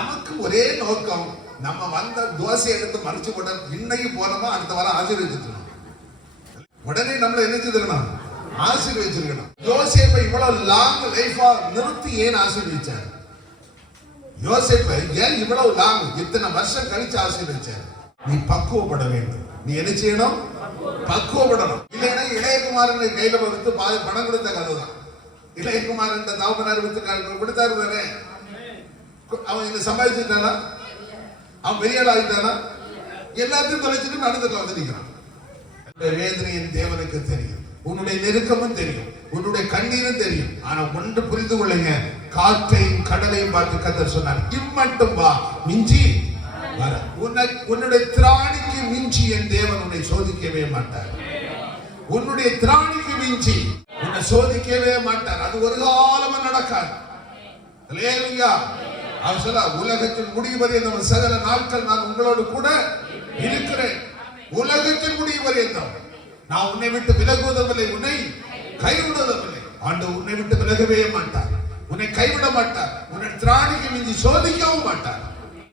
நமக்கு ஒரே நோக்கம், நம்ம வந்த தோசை எடுத்து மறைச்சு போட இன்னைக்கு போனோமா அடுத்த வாரம் ஆசீர்வதிச்சிருக்கணும். உடனே நம்மள என்ன செய்திருக்கணும்? ஆசீர்வதிச்சிருக்கணும். யோசேப்பை இவ்வளவு லாங் லைஃபா நிறுத்தி ஏன் ஆசீர்வதிச்சார்? யோசேப்பை ஏன் இவ்வளவு லாங் இத்தனை வருஷம் கழிச்சு ஆசீர்வதிச்சார்? நீ பக்குவப்பட வேண்டும். நீ என்ன செய்யணும்? பக்குவப்படணும். இல்லைன்னா இளையகுமாரனை கையில கொடுத்து பணம் கொடுத்த கதை தான். இளையகுமாரன் தகப்பனார் கொடுத்தாரு தானே. அவன் இங்க சம்பாதிச்சுட்டானா? அவன் பெரிய ஆள் ஆகிட்டானா? எல்லாத்தையும் தொலைச்சிட்டு நடந்துட்டு வந்து நிற்கிறான். வேதனையின் தேவனுக்கு தெரியும், உன்னுடைய நெருக்கமும் தெரியும், உன்னுடைய கண்ணீரும் தெரியும். ஆனா ஒன்று புரிந்து கொள்ளுங்க, காற்றையும் கடலையும் பார்த்து கர்த்தர் சொன்னார், இம்மட்டும் வா, மிஞ்சி வர. உன்னுடைய திராணிக்கு மிஞ்சி என் தேவன் உன்னை சோதிக்கவே மாட்டார். உன்னுடைய திராணிக்கு மிஞ்சி உன்னை சோதிக்கவே மாட்டார். அது ஒரு காலமும் நடக்காது. அல்லேலூயா. அவர் சொல்றார், உலகத்தின் முடிவு வரை நம்ம சகல நாட்கள் நான் உங்களோடு கூட இருக்கிறேன். உலகத்தின் முடிவு வரை நான் உன்னை விட்டு விலகுவதில்லை, உன்னை கைவிடுவதில்லை. ஆண்டவர் உன்னை விட்டு விலகவே மாட்டார், உன்னை கைவிட மாட்டார், உன்னை திராணிக்கு மிஞ்சி சோதிக்கவும் மாட்டார்.